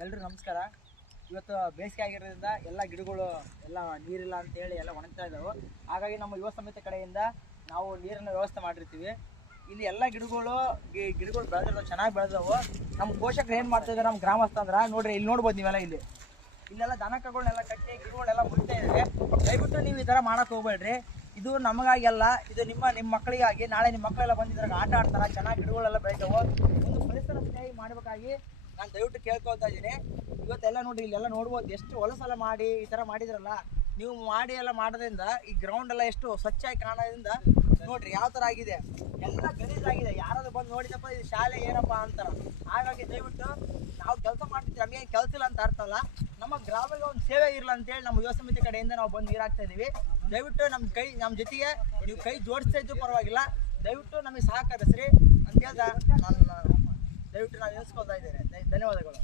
ಎಲ್ರಿಗೂ ನಮಸ್ಕಾರ. ಇವತ್ತು ಬೇಸಿಗೆ ಆಗಿರೋದ್ರಿಂದ ಎಲ್ಲ ಗಿಡಗಳು ಎಲ್ಲ ನೀರಿಲ್ಲ ಅಂತೇಳಿ ಎಲ್ಲ ಒಣಗ್ತಾ ಇದ್ದಾವೆ. ಹಾಗಾಗಿ ನಮ್ಮ ಯುವ ಸಮಿತಿ ಕಡೆಯಿಂದ ನಾವು ನೀರಿನ ವ್ಯವಸ್ಥೆ ಮಾಡಿರ್ತೀವಿ. ಇಲ್ಲಿ ಎಲ್ಲ ಗಿಡಗಳು ಬೆಳೆದಿರೋ ಚೆನ್ನಾಗಿ ಬೆಳೆದವು. ನಮ್ಮ ಪೋಷಕರು ಏನು ಮಾಡ್ತಾ ಇದ್ದಾರೆ, ನಮ್ಮ ಗ್ರಾಮಸ್ಥ ಅಂದ್ರೆ ನೋಡ್ರಿ, ಇಲ್ಲಿ ನೋಡ್ಬೋದು ನೀವೆಲ್ಲ. ಇಲ್ಲೆಲ್ಲ ದನಕಗಳನ್ನೆಲ್ಲ ಕಟ್ಟಿ ಗಿಡಗಳೆಲ್ಲ ಮುಟ್ತಾ ಇದ್ದಾರೆ. ದಯವಿಟ್ಟು ನೀವು ಈ ಥರ ಮಾಡೋಕೆ ಹೋಗ್ಬೇಡ್ರಿ. ಇದು ನಮಗಾಗಿ ಅಲ್ಲ, ಇದು ನಿಮ್ಮ ಮಕ್ಕಳಿಗಾಗಿ. ನಾಳೆ ನಿಮ್ಮ ಮಕ್ಕಳೆಲ್ಲ ಬಂದಿದ್ರಾಗ ಆಟ ಆಡ್ತಾರೆ, ಚೆನ್ನಾಗಿ ಗಿಡಗಳೆಲ್ಲ ಬೆಳಿತಾವೆ. ಒಂದು ಪರಿಸರ ಸ್ನೇಹಿ ಮಾಡಬೇಕಾಗಿ ನಾನು ದಯವಿಟ್ಟು ಕೇಳ್ಕೊಳ್ತಾ ಇದ್ದೀನಿ. ಇವತ್ತೆಲ್ಲ ನೋಡ್ರಿ, ಇಲ್ಲೆಲ್ಲ ನೋಡ್ಬೋದು ಎಷ್ಟು ಹೊಲಸೆಲ್ಲ ಮಾಡಿ ಈ ಥರ ಮಾಡಿದ್ರಲ್ಲ. ನೀವು ಮಾಡಿ ಎಲ್ಲ ಮಾಡೋದ್ರಿಂದ ಈ ಗ್ರೌಂಡ್ ಎಲ್ಲ ಎಷ್ಟು ಸ್ವಚ್ಛಾಗಿ ಕಾಣೋದ್ರಿಂದ ನೋಡ್ರಿ ಯಾವ ಥರ ಆಗಿದೆ, ಎಲ್ಲ ಗಲೀಜಾಗಿದೆ. ಯಾರಾದ್ರೂ ಬಂದು ನೋಡಿದಪ್ಪ ಇದು ಶಾಲೆ ಏನಪ್ಪ ಅಂತಾರೆ. ಹಾಗಾಗಿ ದಯವಿಟ್ಟು ನಾವು ಕೆಲಸ ಮಾಡ್ತಿದ್ವಿ, ನಮಗೆ ಕೆಲಸ ಇಲ್ಲ ಅಂತ ಅರ್ಥ ಅಲ್ಲ. ನಮ್ಮ ಗ್ರಾಮಕ್ಕೆ ಒಂದು ಸೇವೆ ಇರಲ್ಲ ಅಂತೇಳಿ ನಮ್ಮ ಯುವ ಸಮಿತಿ ಕಡೆಯಿಂದ ನಾವು ಬಂದು ನೀರು ಹಾಕ್ತಾ ಇದ್ದೀವಿ. ದಯವಿಟ್ಟು ನಮ್ಮ ಜೊತೆಗೆ ನೀವು ಕೈ ಜೋಡಿಸ್ತಾ ಇದ್ದು ಪರವಾಗಿಲ್ಲ, ದಯವಿಟ್ಟು ನಮಗೆ ಸಹಕರಿಸ್ರಿ ಅಂತ ಹೇಳ್ದ ನಾನು ದಯವಿಟ್ಟು ನಾನು ಎನಿಸ್ಕೊಳ್ತಾ ಇದ್ದೇನೆ. ಧನ್ಯವಾದಗಳು.